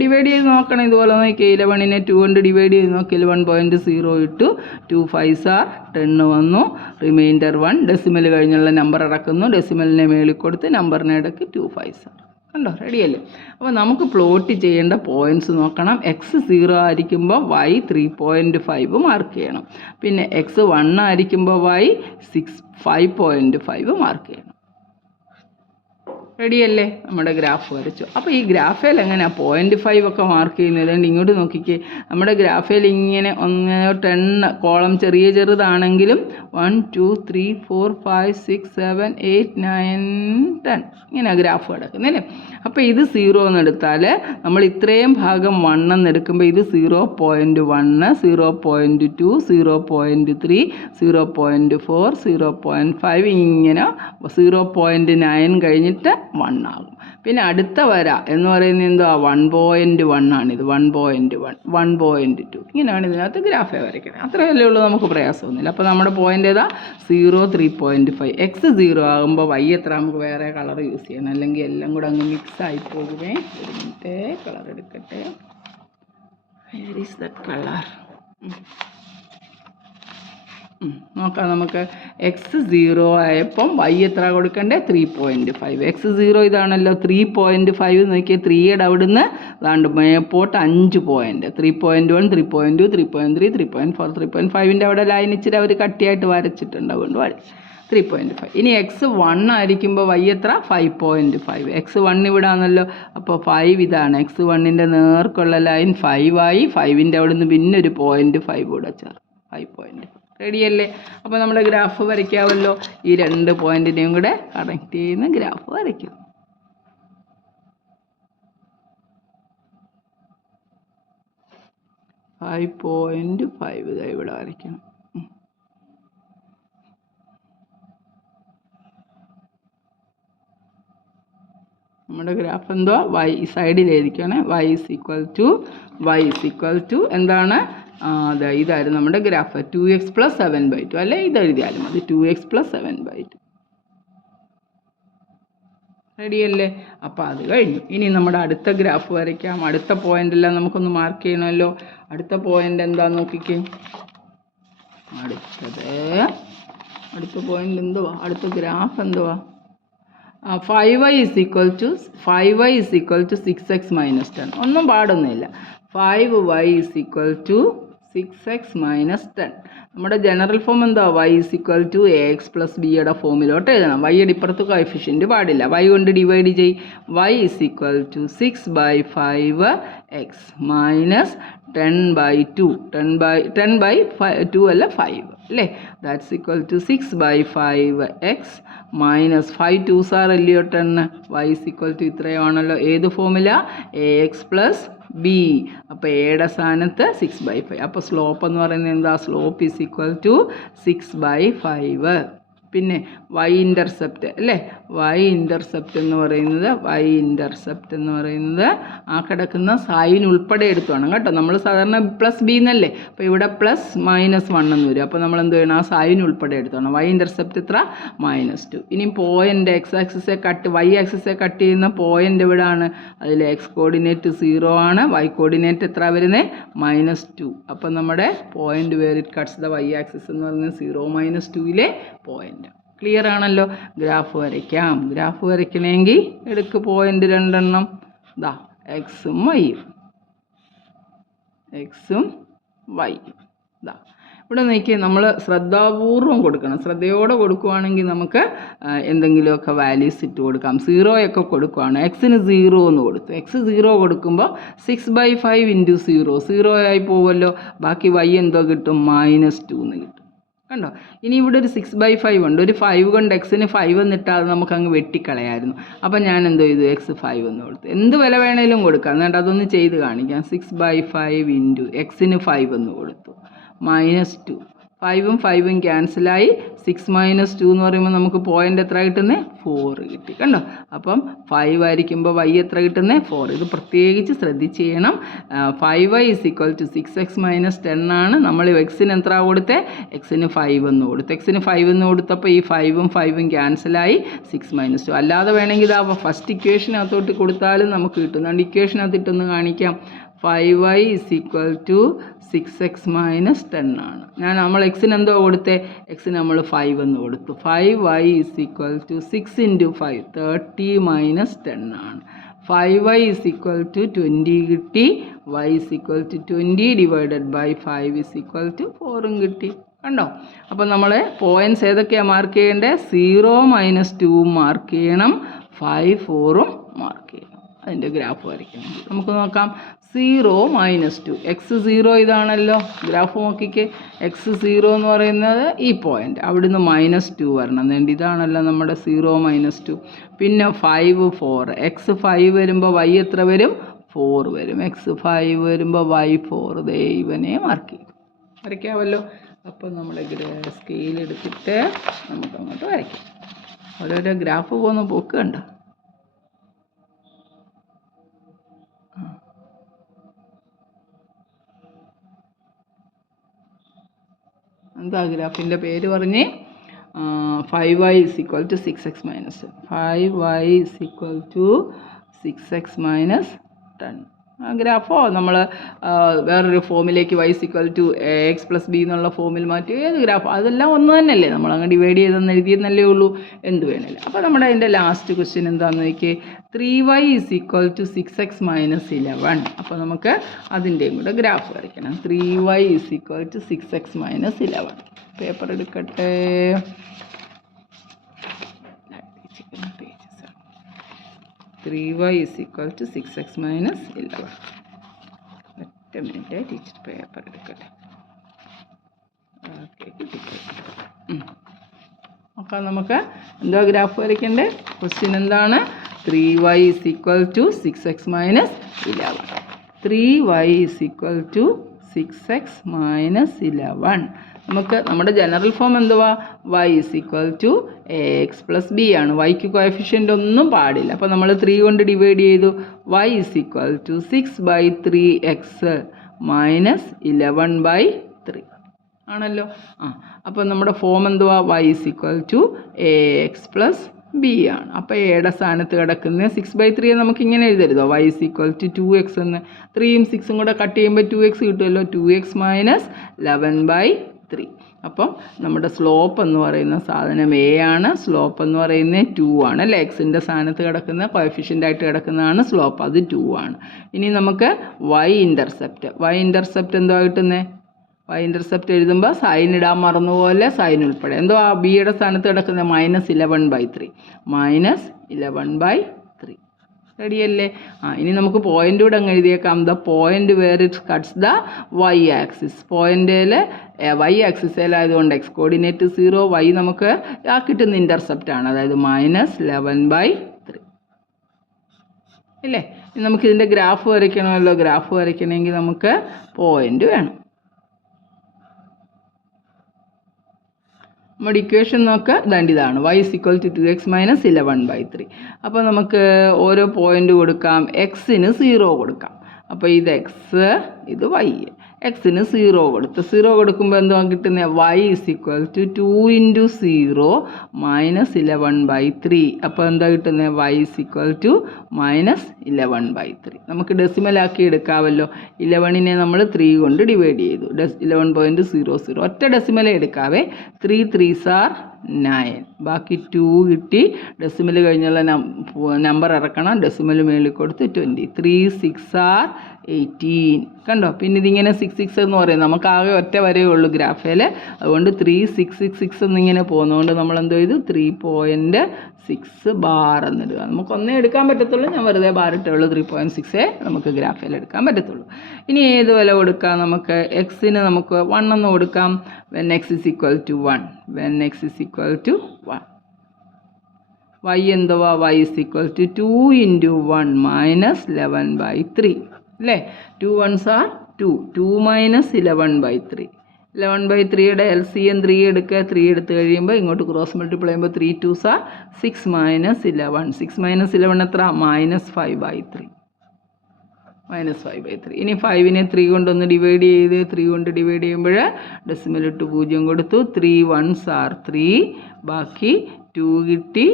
ഡിവൈഡ് ചെയ്ത് നോക്കണം, ഇതുപോലെ നോക്കി. 11നെ 2 കൊണ്ട് ഡിവൈഡ് ചെയ്ത് നോക്കി, 11.0 ഇട്ടു, 2 5s are 10 വന്നു, റിമൈൻഡർ 1. ഡെസിമൽ കഴിഞ്ഞുള്ള നമ്പർ ഇറക്കുന്നു, ഡെസിമലിനെ മേളിൽ കൊടുത്ത് നമ്പറിനെ ഇടയ്ക്ക് 2 5s are. കണ്ടോ, റെഡിയല്ലേ. അപ്പോൾ നമുക്ക് പ്ലോട്ട് ചെയ്യേണ്ട പോയിൻറ്റ്സ് നോക്കണം. എക്സ് 0 ആയിരിക്കുമ്പോൾ y 3.5 മാർക്ക് ചെയ്യണം. പിന്നെ എക്സ് 1 ആയിരിക്കുമ്പോൾ y 5.5 മാർക്ക് ചെയ്യണം. റെഡിയല്ലേ, നമ്മുടെ ഗ്രാഫ് വരച്ചു. അപ്പോൾ ഈ ഗ്രാഫിൽ എങ്ങനെയാണ് 0.5 ഒക്കെ മാർക്ക് ചെയ്യുന്നത്, അതുകൊണ്ട് ഇങ്ങോട്ട് നോക്കിക്കേ. നമ്മുടെ ഗ്രാഫിൽ ഇങ്ങനെ 1 10 കോളം ചെറുതാണെങ്കിലും 1 2 3 4 5 6 7 8 9 10 ഇങ്ങനെ ഗ്രാഫ് കിടക്കുന്നല്ലേ. അപ്പോൾ ഇത് 0 എന്ന് എടുത്താൽ നമ്മൾ ഇത്രയും ഭാഗം 1 എന്ന് എടുക്കുമ്പോൾ ഇത് 0.1 0.2 0.3 0.4 0.5 ഇങ്ങനെ 0.9 കഴിഞ്ഞിട്ട് 1 ആകും. പിന്നെ അടുത്ത വര എന്ന് പറയുന്നത് എന്തോ 1.1 ആണിത്, 1.1 1.2 ഇങ്ങനെയാണ് ഇതിനകത്ത് ഗ്രാഫേ വരയ്ക്കുന്നത്. അത്രയല്ലേ ഉള്ളൂ, നമുക്ക് പ്രയാസമൊന്നുമില്ല. അപ്പോൾ നമ്മുടെ പോയിൻ്റ് ഏതാ, 0 3.5. എക്സ് 0 ആകുമ്പോൾ വൈ എത്ര, നമുക്ക് വേറെ കളർ യൂസ് ചെയ്യണം, അല്ലെങ്കിൽ എല്ലാം കൂടെ അങ്ങ് മിക്സ് ആയി പോകുമേ. ഒരു മിനിറ്റ്, കളർ എടുക്കട്ടെ. Where is that colour. നോക്കാം നമുക്ക്. എക്സ് 0 ആയപ്പം വൈ എത്ര കൊടുക്കണ്ടേ, 3.5. എക്സ് 0 ഇതാണല്ലോ, 3.5 നോക്കിയാൽ 3യുടെ അവിടുന്ന് അതാണ്ട് മേപ്പോട്ട് 5 പോയിന്റ്, 3.1 3.2 3.3 3.4 3.5ൻ്റെ അവിടെ ലൈൻ ഇച്ചിരി അവർ കട്ടിയായിട്ട് വരച്ചിട്ടുണ്ട്, അതുകൊണ്ട് 3.5. ഇനി എക്സ് 1 ആയിരിക്കുമ്പോൾ വൈ എത്ര, 5.5. എക്സ് 1 ഇവിടെ ആണല്ലോ, അപ്പോൾ 5 ഇതാണ്. എക്സ് 1ൻ്റെ നേർക്കുള്ള ലൈൻ 5 ആയി, 5ൻ്റെ അവിടുന്ന് പിന്നെ ഒരു 0.5 കൂടെ ചേർത്ത് 5.5. റെഡിയല്ലേ. അപ്പോൾ നമ്മുടെ ഗ്രാഫ് വരയ്ക്കാമല്ലോ. ഈ 2 പോയിന്റിനെയും കൂടെ കണക്ട് ചെയ്യുന്ന ഗ്രാഫ് വരയ്ക്കും. ഫൈവ് 5.5 ഇതാ ഇവിടെ വരയ്ക്കണം. നമ്മുടെ ഗ്രാഫ് എന്തോ വൈ സൈഡിൽ എഴുതിക്കണേ. y is equal to എന്താണ്, അതെ ഇതായിരുന്നു നമ്മുടെ ഗ്രാഫ്. 2x plus 7/2 അല്ലേ, ഇതെഴുതിയാലും മതി. 2x plus 7/2 റെഡിയല്ലേ. അപ്പോൾ അത് കഴിഞ്ഞു. ഇനി നമ്മുടെ അടുത്ത ഗ്രാഫ് വരയ്ക്കാം. അടുത്ത പോയിൻ്റെല്ലാം നമുക്കൊന്ന് മാർക്ക് ചെയ്യണമല്ലോ. അടുത്ത പോയിൻ്റ് എന്താന്ന് നോക്കിക്കേ. അടുത്ത പോയിൻ്റ് എന്തുവാ, അടുത്ത ഗ്രാഫ് എന്തുവാ, 5y is equal to 6x minus 10. ഒന്നും പാടൊന്നുമില്ല. 5y is equal to 6x minus 10. നമ്മുടെ ജനറൽ ഫോം എന്താ? y is equal to ax plus ബിയുടെ ഫോമിലോട്ട് എഴുതണം. വൈയുടെ ഇപ്പുറത്ത് കോഎഫിഷ്യൻറ്റ് പാടില്ല. y കൊണ്ട് ഡിവൈഡ് ചെയ്. y is equal to 6/5x minus 10/2. 10/2 അല്ല 5 അല്ലേ? That's equal to 6/5x minus 5 2s are അല്ലയോ 10. y ഈസ് ഈക്വൽ ടു ഇത്രയാണല്ലോ. ഏത് ഫോമില? ax plus b. അപ്പോൾ എയുടെ സ്ഥാനത്ത് 6/5. അപ്പോൾ സ്ലോപ്പ് എന്ന് പറയുന്നത് എന്താ? Slope is equal to 6/5. പിന്നെ y ഇൻ്റർസെപ്റ്റ് അല്ലേ? y ഇൻ്റർസെപ്റ്റ് എന്ന് പറയുന്നത് ആ കിടക്കുന്ന സൈൻ ഉൾപ്പെടെ എടുത്തോണം കേട്ടോ. നമ്മൾ സാധാരണ പ്ലസ് ബി എന്നല്ലേ, അപ്പോൾ ഇവിടെ പ്ലസ് -1 എന്ന് വരും. അപ്പോൾ നമ്മൾ എന്ത് ചെയ്യണം? ആ സൈൻ ഉൾപ്പെടെ എടുത്തോണം. y ഇൻ്റർസെപ്റ്റ് എത്ര? -2. ഇനി പോയിൻ്റ് y ആക്സിസെ കട്ട് ചെയ്യുന്ന പോയിൻ്റ് എവിടെയാണ്? അതിൽ x കോർഡിനേറ്റ് 0 ആണ്, y കോർഡിനേറ്റ് എത്ര വരുന്നത്? -2. അപ്പം നമ്മുടെ point where it cuts the y axis എന്ന് പറയുന്നത് 0 -2 പോയിൻ്റ്. ക്ലിയർ ആണല്ലോ? ഗ്രാഫ് വരയ്ക്കാം. ഗ്രാഫ് വരയ്ക്കണമെങ്കിൽ എടുക്ക് പോയിൻ്റ് 2 എണ്ണം. ഇതാ എക്സും വൈയും. ഇതാ ഇവിടെ നോക്കിയാൽ നമ്മൾ ശ്രദ്ധാപൂർവം കൊടുക്കണം. ശ്രദ്ധയോടെ കൊടുക്കുകയാണെങ്കിൽ നമുക്ക് എന്തെങ്കിലുമൊക്കെ വാല്യൂസ് ഇട്ട് കൊടുക്കാം. 0 ഒക്കെ കൊടുക്കുകയാണ്. എക്സിന് 0 എന്ന് കൊടുത്തു. എക്സ് 0 കൊടുക്കുമ്പോൾ 6/5 ഇൻറ്റു 0 ആയി പോവുമല്ലോ. ബാക്കി y എന്തോ കിട്ടും? -2 എന്ന് കിട്ടും. കണ്ടോ? ഇനി ഇവിടെ ഒരു 6/5 ഉണ്ട്. ഒരു 5 കൊണ്ട് എക്സിന് 5 എന്നിട്ടാൽ അത് നമുക്ക് അങ്ങ് വെട്ടിക്കളയായിരുന്നു. അപ്പം ഞാൻ എന്തോ ചെയ്തു? എക്സ് 5 എന്ന് കൊടുത്തു. എന്ത് വില വേണേലും കൊടുക്കാം. എന്നിട്ട് അതൊന്ന് ചെയ്ത് കാണിക്കാം. 6/5 ഇൻറ്റു എക്സിന് 5 എന്ന് കൊടുത്തു. -2. 5ഉം 5ഉം ക്യാൻസലായി. 6 - 2 എന്ന് പറയുമ്പോൾ നമുക്ക് പോയിൻ്റ് എത്ര കിട്ടുന്നത്? 4 കിട്ടി. കണ്ടോ? അപ്പം 5 ആയിരിക്കുമ്പോൾ y എത്ര കിട്ടുന്നത്? 4. ഇത് പ്രത്യേകിച്ച് ശ്രദ്ധിച്ച് ചെയ്യണം. 5y is equal to 6x - 10 ആണ്. നമ്മൾ എക്സിന് എത്ര കൊടുത്തേ? എക്സിന് 5 എന്ന് കൊടുത്തു. എക്സിന് 5 എന്ന് കൊടുത്തപ്പോൾ ഈ 5ഉം 5ഉം ക്യാൻസലായി. 6 - 2. അല്ലാതെ വേണമെങ്കിൽ ഇതാ ഫസ്റ്റ് ഇക്വേഷനകത്തോട്ട് കൊടുത്താലും നമുക്ക് കിട്ടും. അതുകൊണ്ട് ഇക്വേഷനകത്തിട്ടൊന്ന് കാണിക്കാം. 5y is equal to 6x - 10 ആണ്. നമ്മൾ എക്സിന് എന്തോ കൊടുത്തേ? എക്സിന് നമ്മൾ 5 എന്ന് കൊടുത്തു. 5y is equal to 6 into 5 30 - 10 ആണ്. 5y ഈസ് ഈക്വൽ ടു 20 കിട്ടി. y is equal to 20 divided by 5 is equal to 4 കിട്ടി. കണ്ടോ? അപ്പോൾ നമ്മൾ പോയിൻറ്റ്സ് ഏതൊക്കെയാണ് മാർക്ക് ചെയ്യേണ്ടത്? 0 - 2 മാർക്ക് ചെയ്യണം, 5 4ഉം മാർക്ക് ചെയ്യണം. അതിൻ്റെ ഗ്രാഫ് വരയ്ക്കണം. നമുക്ക് നോക്കാം. 0 - 2. എക്സ് 0 ഇതാണല്ലോ. ഗ്രാഫ് നോക്കിക്കേ. എക്സ് 0 എന്ന് പറയുന്നത് ഈ പോയിൻ്റ്. അവിടുന്ന് -2 വരണം. അതുകൊണ്ട് ഇതാണല്ലോ നമ്മുടെ 0 - 2. പിന്നെ 5 4. എക്സ് 5 വരുമ്പോൾ y എത്ര വരും? 4 വരും. എക്സ് 5 വരുമ്പോൾ y 4. ദേ ഇവനെ മാർക്ക് ചെയ്യും. വരയ്ക്കാമല്ലോ. അപ്പോൾ നമ്മുടെ സ്കെയിൽ എടുത്തിട്ട് നമുക്ക് അങ്ങോട്ട് വരയ്ക്കാം. ഓരോരോ ഗ്രാഫ് പോകുന്ന പോക്ക് കണ്ടോ? എന്താ ഗ്രാഫിൻ്റെ പേര് പറഞ്ഞ്? 5y is equal to 6x - 10. 5y is equal to 6x - 10. ആ ഗ്രാഫോ നമ്മൾ വേറൊരു ഫോമിലേക്ക് y is equal to ax plus b എന്നുള്ള ഫോമിൽ മാറ്റി ഏത് ഗ്രാഫോ അതെല്ലാം ഒന്ന് തന്നെയല്ലേ. നമ്മൾ അങ്ങ് ഡിവൈഡ് ചെയ്തെന്ന് എഴുതിയെന്നല്ലേ ഉള്ളൂ. എന്ത് വേണേലും. അപ്പോൾ നമ്മുടെ അതിൻ്റെ ലാസ്റ്റ് ക്വസ്റ്റ്യൻ എന്താണെന്ന് നോക്കിയേ. 3y is equal to 6x - 11. അപ്പോൾ നമുക്ക് അതിൻ്റെയും കൂടെ ഗ്രാഫ് വരയ്ക്കണം. 3y is equal to 6x - 11. Paper എടുക്കട്ടെ. 3y is equal to 6x - 11. ഒറ്റ മിനിറ്റ് ടീച്ചർ പേപ്പർ എടുക്കട്ടെ. ഓക്കെ നോക്കാം. നമുക്ക് എന്തോ ഗ്രാഫ് വരയ്ക്കണ്ടേ? ക്വസ്റ്റ്യൻ എന്താണ്? 3y is equal to 6x - 11. 3y is equal to 6x - 11. നമുക്ക് നമ്മുടെ ജനറൽ ഫോം എന്തുവാ? y is equal to ax plus b ആണ്. വൈക്ക് കോഎഫിഷ്യൻ്റ് ഒന്നും പാടില്ല. അപ്പോൾ നമ്മൾ 3 കൊണ്ട് ഡിവൈഡ് ചെയ്തു. y is equal to 6/3x minus 11/3 ആണല്ലോ. അപ്പോൾ നമ്മുടെ ഫോം എന്തുവാ? y is equal to ax plus b ആണ്. അപ്പോൾ എയുടെ സ്ഥാനത്ത് കിടക്കുന്ന 6/3 നമുക്ക് ഇങ്ങനെ എഴുതരുതോ? y is equal to 2x എന്ന്. 3ഉം 6ഉം കൂടെ കട്ട് ചെയ്യുമ്പോൾ 2x കിട്ടുമല്ലോ. 2x minus 11/3. അപ്പം നമ്മുടെ സ്ലോപ്പ് എന്ന് പറയുന്ന സാധനം എ ആണ്. സ്ലോപ്പ് എന്ന് പറയുന്നത് 2 ആണ് അല്ലേ. എക്സിൻ്റെ സ്ഥാനത്ത് കിടക്കുന്ന കോഎഫിഷ്യൻ്റ് ആയിട്ട് കിടക്കുന്നതാണ് സ്ലോപ്പ്. അത് 2 ആണ്. ഇനി നമുക്ക് y ഇൻ്റർസെപ്റ്റ്. y ഇൻ്റർസെപ്റ്റ് എന്തോ കിട്ടുന്നത്? വൈ ഇൻ്റർസെപ്റ്റ് എഴുതുമ്പോൾ സൈൻ ഇടാൻ മറന്നുപോലെ സൈൻ ഉൾപ്പെടെ എന്തോ ആ ബിയുടെ സ്ഥാനത്ത് കിടക്കുന്നത് -11/3 -11/3 റെഡിയല്ലേ? ഇനി നമുക്ക് പോയിൻ്റ് കൂടെ അങ്ങ് എഴുതിയേക്കാം. The point where it cuts the y axis. പോയിൻ്റിൽ വൈ ആക്സിസിലായതുകൊണ്ട് എക്സ് കോർഡിനേറ്റ് 0, വൈ നമുക്ക് ആ കിട്ടുന്ന ഇൻ്റർസെപ്റ്റ് ആണ്, അതായത് -11/3 ഇല്ലേ? ഇനി നമുക്കിതിൻ്റെ ഗ്രാഫ് വരയ്ക്കണമല്ലോ. ഗ്രാഫ് വരയ്ക്കണമെങ്കിൽ നമുക്ക് പോയിൻ്റ് വേണം. നമ്മുടെ ഇക്വേഷൻ നോക്കുക, ഇതാണ് y = 2x - 11/3. അപ്പോൾ നമുക്ക് ഓരോ പോയിൻ്റ് കൊടുക്കാം. എക്സിന് 0 കൊടുക്കാം. അപ്പോൾ ഇത് എക്സ്, ഇത് വൈ. എക്സിന് 0 കൊടുത്ത് 0 കൊടുക്കുമ്പോൾ എന്തോ കിട്ടുന്നത് y = 2 × 0 -11/3. അപ്പോൾ എന്താ കിട്ടുന്നത് y = -11/3. നമുക്ക് ഡെസിമലാക്കി എടുക്കാമല്ലോ. 11നെ നമ്മൾ 3 കൊണ്ട് ഡിവൈഡ് ചെയ്തു. 11.00 ഒറ്റ ഡെസിമലേ എടുക്കാവേ. 3 3s are 9. ബാക്കി 2 കിട്ടി. ഡെസിമൽ കഴിഞ്ഞുള്ള നമ്പർ ഇറക്കണം. ഡെസിമൽ മേളിൽ കൊടുത്ത് 20. 3 6 are 18. കണ്ടോ? പിന്നെ ഇതിങ്ങനെ 6 6 എന്ന് പറയും. നമുക്ക് ആകെ ഒറ്റ വരേ ഉള്ളൂ ഗ്രാഫിൽ. അതുകൊണ്ട് 3 6 6 6 എന്നിങ്ങനെ പോകുന്നതുകൊണ്ട് നമ്മൾ എന്തോ ചെയ്തു 3.6 ബാർ എന്നിടുക. നമുക്കൊന്നേ എടുക്കാൻ പറ്റത്തുള്ളൂ. ഞാൻ വെറുതെ ബാർ ഇട്ടുള്ളൂ. 3.6 നമുക്ക് ഗ്രാഫിൽ എടുക്കാൻ പറ്റത്തുള്ളൂ. ഇനി ഏത് വില കൊടുക്കാം? നമുക്ക് എക്സിന് നമുക്ക് 1 എന്ന് കൊടുക്കാം. when x = 1. when x = 1. y എന്തുവാ? y = 2 × 1 -11/3 അല്ലേ? 2 1s are 2. 2 -11/3. 11/3യുടെ LCM 3 എടുക്കുക. 3 എടുത്ത് കഴിയുമ്പോൾ ഇങ്ങോട്ട് ക്രോസ് മൾട്ടിപ്ലൈ ചെയ്യുമ്പോൾ 3 2s are 6 -11. 6 -11 എത്ര? -5/3. -5/3. ഇനി 5നെ 3 കൊണ്ടൊന്ന് ഡിവൈഡ് ചെയ്ത് 3 കൊണ്ട് ഡിവൈഡ് ചെയ്യുമ്പോൾ ഡെസിമൽ ഇട്ട് 0 കൊടുത്തു. 3 1s are 3. ബാക്കി 2 കിട്ടി.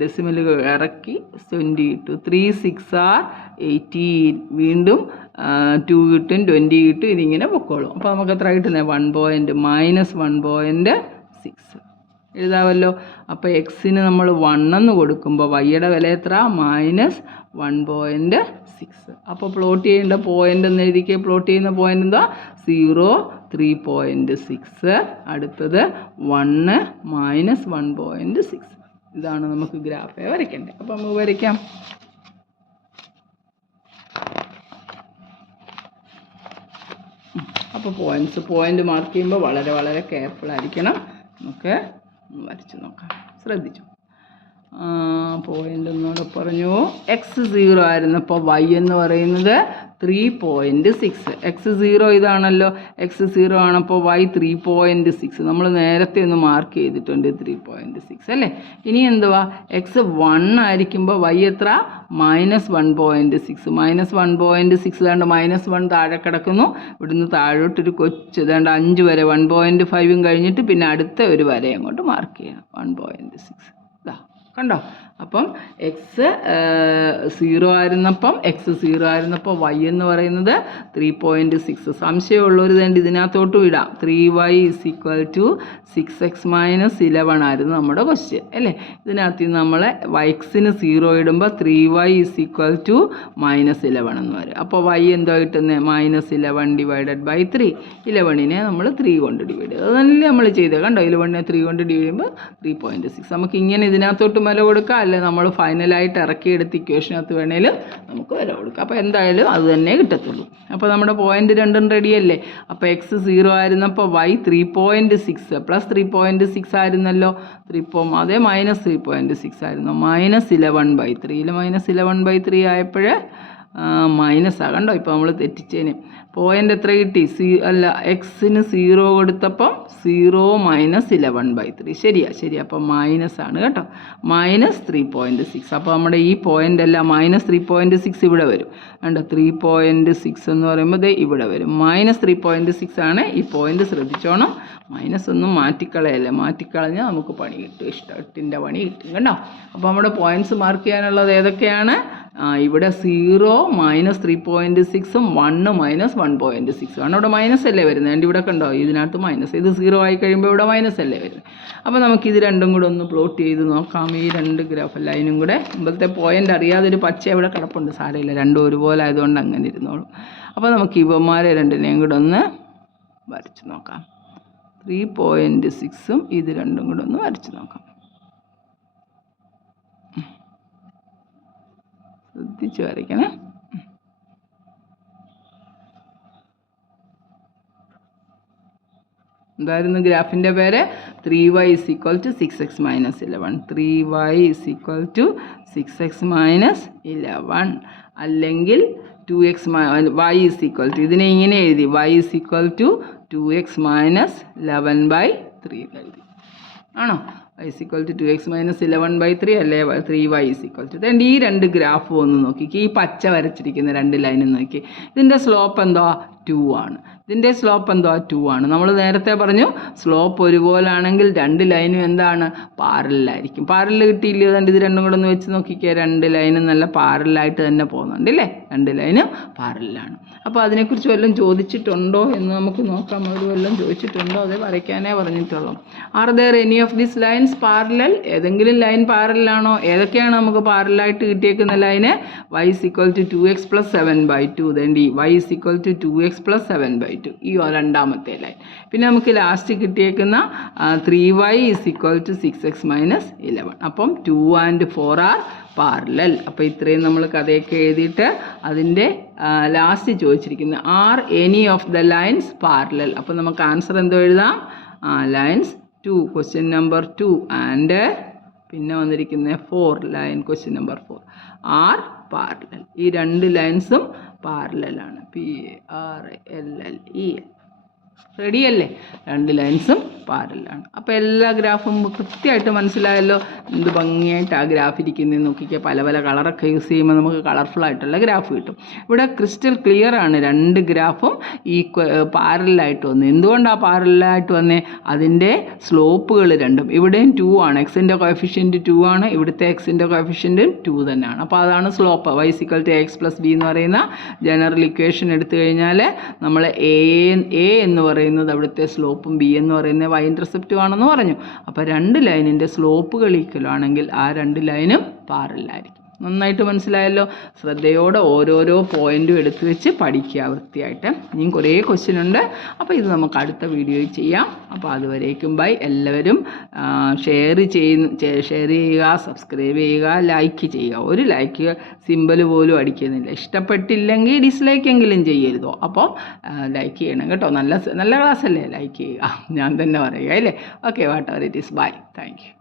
ഡെസിമൽ ഇറക്കി 20 ഇട്ടു. 3 6 are 18. വീണ്ടും 2 കിട്ടും, 20 കിട്ടും. ഇതിങ്ങനെ പൊക്കോളും. അപ്പോൾ നമുക്ക് എത്ര കിട്ടുന്നത്? 1.6 എഴുതാമല്ലോ. അപ്പോൾ എക്സിന് നമ്മൾ 1 എന്ന് കൊടുക്കുമ്പോൾ വൈയുടെ വില എത്ര? -1.6. അപ്പോൾ പ്ലോട്ട് ചെയ്യേണ്ട പോയിൻ്റ് എന്ന് എഴുതിക്കുക. പ്ലോട്ട് ചെയ്യുന്ന പോയിൻ്റ് എന്താ? 0 3.6. അടുത്തത് 1 -1.6. ഇതാണ് നമുക്ക് ഗ്രാഫ് വരയ്ക്കേണ്ടത്. അപ്പോൾ നമുക്ക് വരയ്ക്കാം. അപ്പോൾ പോയിൻ്റ് മാർക്ക് ചെയ്യുമ്പോൾ വളരെ വളരെ കെയർഫുൾ ആയിരിക്കണം. നമുക്ക് വരച്ച് നോക്കാം. ശ്രദ്ധിച്ചു. പോയിൻ്റ് ഒന്നുകൂടെ പറഞ്ഞു. എക്സ് 0 ആയിരുന്നപ്പോൾ വൈ എന്ന് പറയുന്നത് 3.6. എക്സ് 0 ഇതാണല്ലോ. എക്സ് 0 ആണപ്പോൾ വൈ 3.6. നമ്മൾ നേരത്തെ ഒന്ന് മാർക്ക് ചെയ്തിട്ടുണ്ട് 3.6 അല്ലേ? ഇനി എന്തുവാ? എക്സ് 1 ആയിരിക്കുമ്പോൾ വൈ എത്ര? -1.6. -1.6 ഇതാണ്ട് -1 താഴെ കിടക്കുന്നു. ഇവിടുന്ന് താഴോട്ടൊരു കൊച്ചു ഇതാണ്ട് 5 വരെ 1.5 കഴിഞ്ഞിട്ട് പിന്നെ അടുത്ത ഒരു വരെ അങ്ങോട്ട് മാർക്ക് ചെയ്യണം. 1.6 ഇതാ കണ്ടോ? അപ്പം എക്സ് 0 ആയിരുന്നപ്പോൾ വൈ എന്ന് പറയുന്നത് 3.6. സംശയമുള്ളവർ തന്നെ ഇതിനകത്തോട്ടും ഇടാം. 3y = 6x - 11 ആയിരുന്നു നമ്മുടെ ക്വസ്റ്റ്യൻ അല്ലേ? ഇതിനകത്ത് നമ്മൾ എക്സിന് 0 ഇടുമ്പോൾ 3y = -11 എന്ന് വരും. അപ്പോൾ y എന്തോ കിട്ടുന്നത്? -11/3. 11നെ നമ്മൾ 3 കൊണ്ട് ഡിവൈഡ് ചെയ്തു. അതല്ലേ നമ്മൾ ചെയ്തത്. കണ്ടോ? 11നെ 3 കൊണ്ട് ഡിവൈഡ് ചെയ്യുമ്പോൾ 3.6. നമുക്ക് ഇങ്ങനെ ഇതിനകത്തോട്ട് വില കൊടുക്കാം. അല്ലെ നമ്മൾ ഫൈനലായിട്ട് ഇറക്കിയെടുത്ത് ഇക്വേഷനകത്ത് വേണേലും നമുക്ക് വില കൊടുക്കാം. അപ്പോൾ എന്തായാലും അത് തന്നെ കിട്ടത്തുള്ളൂ. അപ്പോൾ നമ്മുടെ പോയിൻ്റ് രണ്ടും റെഡിയല്ലേ? അപ്പോൾ എക്സ് 0 ആയിരുന്നപ്പോൾ വൈ 3.6 + 3.6 ആയിരുന്നല്ലോ. അതേ -3.6 ആയിരുന്നു. -11/3. -11/3 ആയപ്പോൾ മൈനസ് കണ്ടോ? ഇപ്പോൾ നമ്മൾ തെറ്റിച്ചേന്. പോയിൻ്റ് എത്ര കിട്ടി? എക്സിന് 0 കൊടുത്തപ്പം 0 -11/3. ശരിയാ. അപ്പോൾ മൈനസാണ് കേട്ടോ. -3.6. അപ്പോൾ നമ്മുടെ ഈ പോയിൻ്റ് അല്ല -3.6 ഇവിടെ വരും. കണ്ടോ? 3.6 എന്ന് പറയുമ്പോൾ ദേ ഇവിടെ വരും. -3.6 ആണ് ഈ പോയിൻ്റ്. ശ്രദ്ധിച്ചോണം. ഒന്നും മാറ്റിക്കളയല്ലേ. മാറ്റിക്കളഞ്ഞാൽ നമുക്ക് പണി കിട്ടും. ഇഷ്ടത്തിൻ്റെ പണി കിട്ടും. കണ്ടോ? അപ്പോൾ നമ്മുടെ പോയിൻറ്റ്സ് മാർക്ക് ചെയ്യാനുള്ളത് ഏതൊക്കെയാണ്? ഇവിടെ 0 -3.6ഉം 1 -1.6 ആണ്. ഇവിടെ മൈനസ് അല്ലേ വരുന്നത്. എൻ്റെ ഇവിടെ കണ്ടോ? ഇതിനകത്ത് മൈനസ്. ഇത് 0 ആയി കഴിയുമ്പോൾ ഇവിടെ മൈനസ് അല്ലേ വരുന്നത്. അപ്പോൾ നമുക്കിത് രണ്ടും കൂടെ ഒന്ന് പ്ലോട്ട് ചെയ്ത് നോക്കാം. ഈ രണ്ട് ഗ്രാഫ് ലൈനും കൂടെ. മുമ്പത്തെ പോയിൻ്റ് അറിയാതൊരു പച്ച ഇവിടെ കിടപ്പുണ്ട്. സാരമില്ല, രണ്ടും ഒരുപോലെ ആയതുകൊണ്ട് അങ്ങനെ ഇരുന്നോളും. അപ്പോൾ നമുക്ക് ഇവന്മാരെ രണ്ടിനെയും കൂടെ ഒന്ന് വരച്ച് നോക്കാം. 3.6ഉം ഇത് രണ്ടും കൂടെ ഒന്ന് വരച്ച് നോക്കാം. ശ്രദ്ധിച്ച് വരയ്ക്കണേ. എന്തായിരുന്നു ഗ്രാഫിൻ്റെ പേര്? 3y = 6x - 11. 3y = 6x - 11 അല്ലെങ്കിൽ 2x y = ഇതിനെ ഇങ്ങനെ എഴുതി y = 2x - 11/3 എഴുതി. ആണോ? y = 2x - 11/3 അല്ലേ? 3y = ഈ രണ്ട് ഗ്രാഫും ഒന്ന് നോക്കിക്കേ. ഈ പച്ച വരച്ചിരിക്കുന്ന രണ്ട് ലൈനും നോക്കി. ഇതിൻ്റെ സ്ലോപ്പ് എന്തോ 2 ആണ്. ഇതിൻ്റെ സ്ലോപ്പ് എന്തോ 2 ആണ്. നമ്മൾ നേരത്തെ പറഞ്ഞു സ്ലോപ്പ് ഒരുപോലാണെങ്കിൽ രണ്ട് ലൈനും എന്താണ്? പാരലായിരിക്കും. പാരൽ കിട്ടിയില്ലയോ? അതുകൊണ്ട് ഇത് രണ്ടും കൂടെ ഒന്ന് വെച്ച് നോക്കിക്കേ. രണ്ട് ലൈനും നല്ല പാരലായിട്ട് തന്നെ പോകുന്നുണ്ട് അല്ലേ? രണ്ട് ലൈനും പാരലാണ്. അപ്പോൾ അതിനെക്കുറിച്ച് വല്ലതും ചോദിച്ചിട്ടുണ്ടോ എന്ന് നമുക്ക് നോക്കാം. അവർ വല്ലതും ചോദിച്ചിട്ടുണ്ടോ? അതേ വരയ്ക്കാനേ പറഞ്ഞിട്ടുള്ളൂ. Are there any of this lines parallel? ഏതെങ്കിലും ലൈൻ പാരലാണോ? ഏതൊക്കെയാണ് നമുക്ക് പാരലായിട്ട് കിട്ടിയേക്കുന്ന line? y = 2x + 7/2. y = 2x + 7/2 ഈ രണ്ടാമത്തെ ലൈൻ. പിന്നെ നമുക്ക് ലാസ്റ്റ് കിട്ടിയേക്കുന്ന 3y = 6x - 11. അപ്പം 2 and 4 ആർ പാരലൽ. അപ്പോൾ ഇത്രയും നമ്മൾ കഥയൊക്കെ എഴുതിയിട്ട് അതിൻ്റെ ലാസ്റ്റ് ചോദിച്ചിരിക്കുന്നത് are any of the lines parallel. അപ്പോൾ നമുക്ക് ആൻസർ എന്തോ എഴുതാം? ലൈൻസ് 2 ക്വസ്റ്റ്യൻ നമ്പർ 2 ആൻഡ് പിന്നെ വന്നിരിക്കുന്ന 4 line question number 4 R parallel. ഈ രണ്ട് ലൈൻസും പാരലലാണ്. PARLLEL. റെഡിയല്ലേ? രണ്ട് ലൈൻസും പാരലാണ്. അപ്പോൾ എല്ലാ ഗ്രാഫും കൃത്യമായിട്ട് മനസ്സിലായല്ലോ. എന്ത് ഭംഗിയായിട്ട് ആ ഗ്രാഫ് ഇരിക്കുന്നതെന്ന് നോക്കിക്കുക. പല പല കളറൊക്കെ യൂസ് ചെയ്യുമ്പോൾ നമുക്ക് കളർഫുള്ളായിട്ടുള്ള ഗ്രാഫ് കിട്ടും. ഇവിടെ ക്രിസ്റ്റൽ ക്ലിയർ ആണ്. രണ്ട് ഗ്രാഫും ഈ പാരലായിട്ട് വന്നു. എന്തുകൊണ്ടാണ് പാരലായിട്ട് വന്നേ? അതിൻ്റെ സ്ലോപ്പുകൾ രണ്ടും ഇവിടെയും 2 ആണ്. എക്സിൻ്റെ കോഎഫിഷ്യൻറ്റ് 2 ആണ്. ഇവിടുത്തെ എക്സിൻ്റെ കോഎഫിഷ്യൻറ്റും 2 തന്നെയാണ്. അപ്പോൾ അതാണ് സ്ലോപ്പ്. y = x + b എന്ന് പറയുന്ന ജനറൽ ഇക്വേഷൻ എടുത്തു കഴിഞ്ഞാൽ നമ്മൾ a എന്ന് പറയുന്നത് അവിടുത്തെ സ്ലോപ്പും b എന്ന് പറയുന്നത് y ഇൻ്റർസെപ്റ്റും ആണെന്ന് പറഞ്ഞു. അപ്പോൾ രണ്ട് ലൈനിൻ്റെ സ്ലോപ്പുകൾ ഈക്വൽ ആണെങ്കിൽ ആ രണ്ട് ലൈനും പാരലായിരിക്കും. നന്നായിട്ട് മനസ്സിലായല്ലോ. ശ്രദ്ധയോടെ ഓരോരോ പോയിൻറ്റും എടുത്ത് വെച്ച് പഠിക്കുക വൃത്തിയായിട്ട്. ഇനിയും കുറേ ക്വസ്റ്റ്യൻ ഉണ്ട്. അപ്പോൾ ഇത് നമുക്ക് അടുത്ത വീഡിയോയിൽ ചെയ്യാം. അപ്പോൾ അതുവരേക്കും ബൈ. എല്ലാവരും ഷെയർ ചെയ്യുക, സബ്സ്ക്രൈബ് ചെയ്യുക, ലൈക്ക് ചെയ്യുക. ഒരു ലൈക്ക് സിമ്പൽ പോലും അടിക്കുന്നില്ല. ഇഷ്ടപ്പെട്ടില്ലെങ്കിൽ ഡിസ്ലൈക്ക് എങ്കിലും ചെയ്യരുതോ. അപ്പോൾ ലൈക്ക് ചെയ്യണം കേട്ടോ. നല്ല ക്ലാസ്സല്ലേ? ലൈക്ക് ചെയ്യുക. ഞാൻ തന്നെ പറയുക അല്ലേ? Okay, whatever it is. Bye. Thank U.